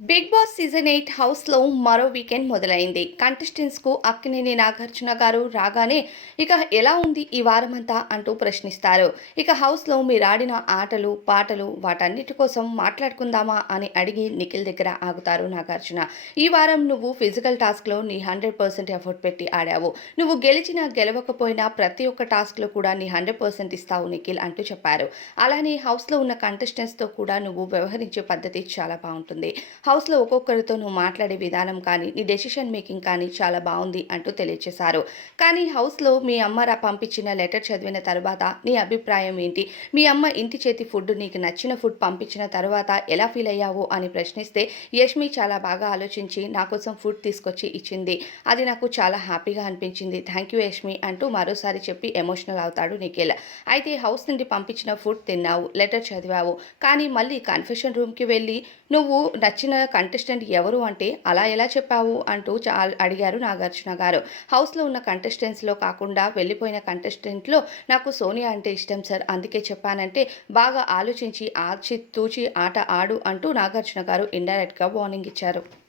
Big boss season eight హౌస్లో మరో weekend మొదలైంది. కంటెస్టెంట్స్కు అక్కినేని నాగార్జున గారు రాగానే ఇక ఎలా ఉంది ఈ వారమంతా? అంటూ ప్రశ్నిస్తారు. ఇక హౌస్లో మీరు ఆడిన ఆటలు పాటలు వాటన్నిటి కోసం మాట్లాడుకుందామా అని అడిగి నిఖిల్ దగ్గర ఆగుతారు నాగార్జున. ఈ వారం నువ్వు ఫిజికల్ టాస్క్లో నీ హండ్రెడ్ పర్సెంట్ ఎఫర్ట్ పెట్టి ఆడావు. నువ్వు గెలిచినా గెలవకపోయినా ప్రతి ఒక్క టాస్క్లో కూడా నీ హండ్రెడ్ పర్సెంట్ ఇస్తావు నిఖిల్ అంటూ చెప్పారు. అలానే హౌస్లో ఉన్న కంటెస్టెంట్స్తో కూడా నువ్వు వ్యవహరించే పద్ధతి చాలా బాగుంటుంది. హౌస్లో ఒక్కొక్కరితో నువ్వు మాట్లాడే విధానం కానీ నీ డెసిషన్ మేకింగ్ కానీ చాలా బాగుంది అంటూ తెలియజేశారు కానీ హౌస్లో మీ అమ్మ పంపించిన లెటర్ చదివిన తర్వాత నీ అభిప్రాయం ఏంటి? మీ అమ్మ ఇంటి చేతి ఫుడ్ నీకు నచ్చిన ఫుడ్ పంపించిన తర్వాత ఎలా ఫీల్ అయ్యావు అని ప్రశ్నిస్తే యష్మి చాలా బాగా ఆలోచించి నా కోసం ఫుడ్ తీసుకొచ్చి ఇచ్చింది. అది నాకు చాలా హ్యాపీగా అనిపించింది. థ్యాంక్ యూ యష్మి అంటూ మరోసారి చెప్పి ఎమోషనల్ అవుతాడు నిఖిల్. అయితే హౌస్ నుండి పంపించిన ఫుడ్ తిన్నావు లెటర్ చదివావు. కానీ మళ్ళీ కన్ఫెషన్ రూమ్కి వెళ్ళి నువ్వు నచ్చిన కంటెస్టెంట్ ఎవరు అంటే అలా ఎలా చెప్పావు అంటూ చా అడిగారు నాగార్జున గారు. హౌస్లో ఉన్న కంటెస్టెంట్స్లో కాకుండా వెళ్ళిపోయిన కంటెస్టెంట్లో నాకు సోనియా అంటే ఇష్టం సార్. అందుకే చెప్పానంటే బాగా ఆలోచించి ఆచి తూచి ఆట ఆడు అంటూ నాగార్జున గారు ఇండైరెక్ట్గా వార్నింగ్ ఇచ్చారు.